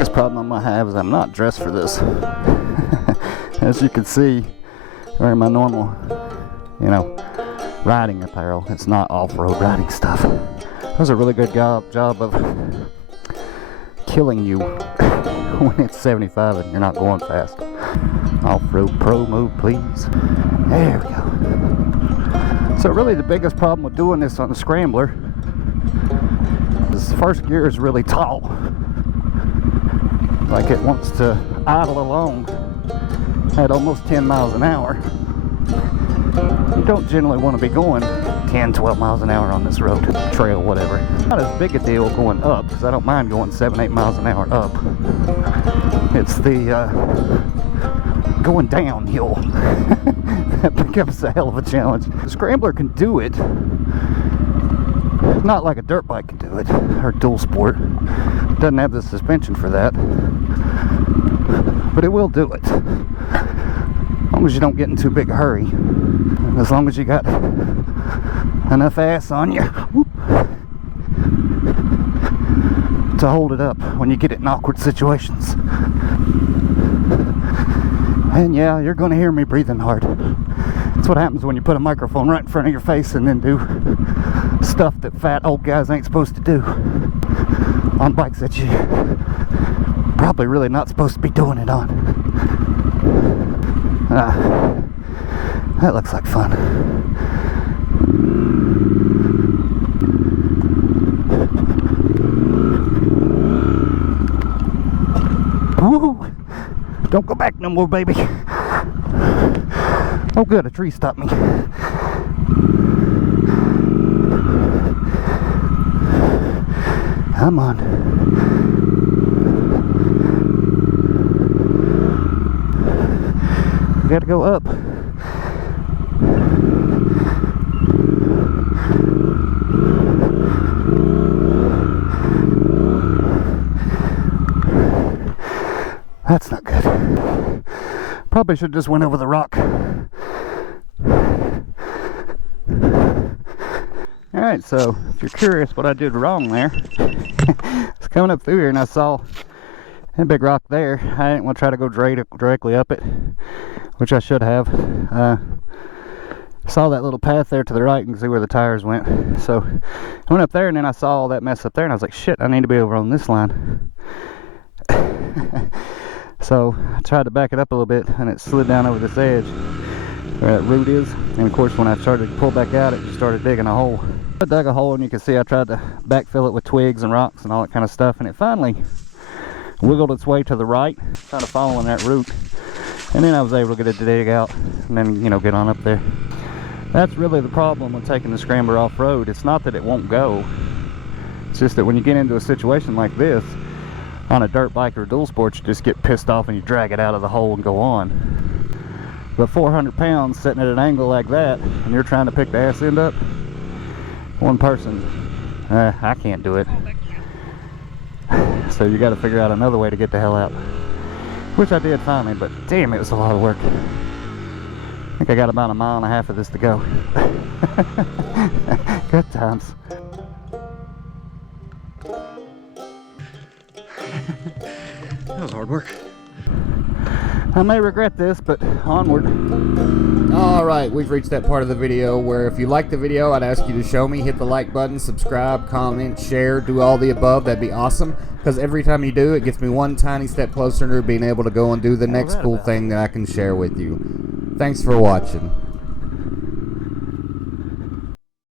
biggest problem I'm gonna have is I'm not dressed for this. As you can see, wearing my normal, you know, riding apparel. It's not off-road riding stuff. It does a really good job of killing you when it's 75 and you're not going fast. Off-road pro mode, please. There we go. So really the biggest problem with doing this on the Scrambler is the first gear is really tall. Like it wants to idle along at almost 10 miles an hour. You don't generally want to be going 10, 12 miles an hour on this road, trail, whatever. Not as big a deal going up, because I don't mind going 7, 8 miles an hour up. It's the going downhill that becomes a hell of a challenge. The Scrambler can do it, not like a dirt bike can do it, or dual sport. It doesn't have the suspension for that, but it will do it. As long as you don't get in too big a hurry. As long as you got enough ass on you, whoop, to hold it up when you get it in awkward situations. And yeah, you're going to hear me breathing hard. That's what happens when you put a microphone right in front of your face and then do stuff that fat old guys ain't supposed to do on bikes that you probably really not supposed to be doing it on. That looks like fun. Woo! Don't go back no more, baby. Oh good, a tree stopped me. Come on. We gotta go up. That's not good. Probably should have just went over the rock. Alright, so if you're curious what I did wrong there, I was coming up through here and I saw a big rock there. I didn't want to try to go directly up it, which I should have. Saw that little path there to the right and see where the tires went. So I went up there and then I saw all that mess up there and I was like, shit, I need to be over on this line. So I tried to back it up a little bit and it slid down over this edge where that root is. And of course when I started to pull back out, it just started digging a hole. I dug a hole and you can see I tried to backfill it with twigs and rocks and all that kind of stuff, and it finally wiggled its way to the right, kind of following that root. And then I was able to get it to dig out and then, you know, get on up there. That's really the problem with taking the Scrambler off-road. It's not that it won't go. It's just that when you get into a situation like this, on a dirt bike or dual sport, you just get pissed off and you drag it out of the hole and go on. But 400 pounds sitting at an angle like that, and you're trying to pick the ass end up, one person, I can't do it. So you got to figure out another way to get the hell out. Which I did finally, but damn, it was a lot of work. I think I got about 1.5 miles of this to go. Good times. That was hard work. I may regret this, but onward. Alright, we've reached that part of the video where if you like the video, I'd ask you to show me. Hit the like button, subscribe, comment, share, do all the above. That'd be awesome. Because every time you do, it gets me one tiny step closer to being able to go and do the next cool thing that I can share with you. Thanks for watching.